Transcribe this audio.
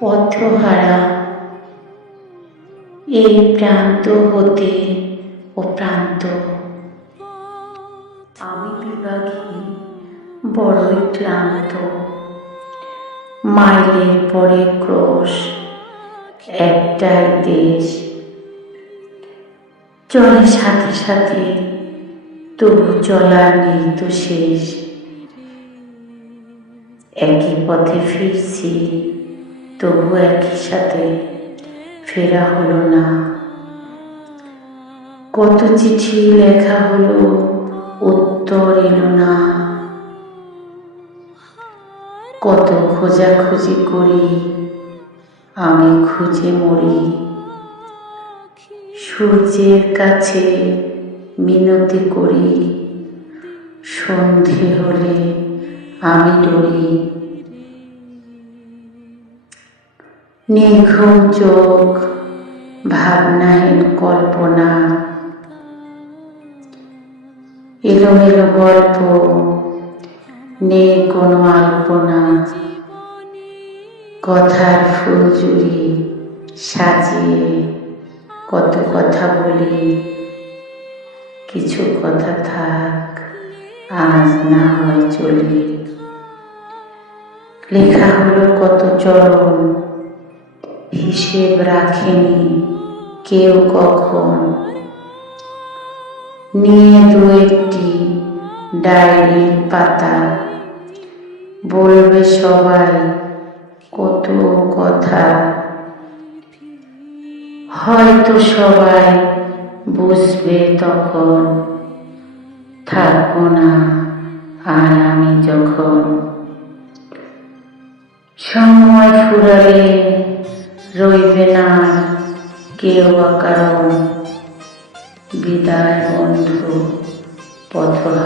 পথহারা এই প্রান্ত হতে ও প্রান্ত, আমি বিভাগী বড়ই ক্লান্ত। মাইলের পরে ক্রোশ, একটাই দেশ, চলে সাথে সাথে, তবু চলার নেই তো শেষ। একই পথে ফিরছি, তবু একই সাথে ফেরা হলো না। কত চিঠি লেখা হলো, উত্তর এলো না। কত খোঁজাখুঁজি করি, আমি খুঁজে মরি। সূর্যের কাছে মিনতি করি, সন্ধে হলে আমি ডরি। নির্ঘুম চোখ, ভাবনাহীন কল্পনা, এলোমেলো গল্প, নেই কোনো আলপনা। কথার ফুলঝুরি সাজিয়ে কত কথা বলি, কিছু কথা থাক, আজ না হয় চলি। লেখা হলো কত চরণ, হিসেব রাখেনি কেউ কখন। নিয়ে দু একটি ডায়েরির পাতা, বলবে সবাই কত কথা। হয়তো সবাই বুঝবে তখন, থাকবো না আর আমি যখন। সময় ফুরালে রইবে না কেউ অকারণ। বিদায় বন্ধু পথহারা।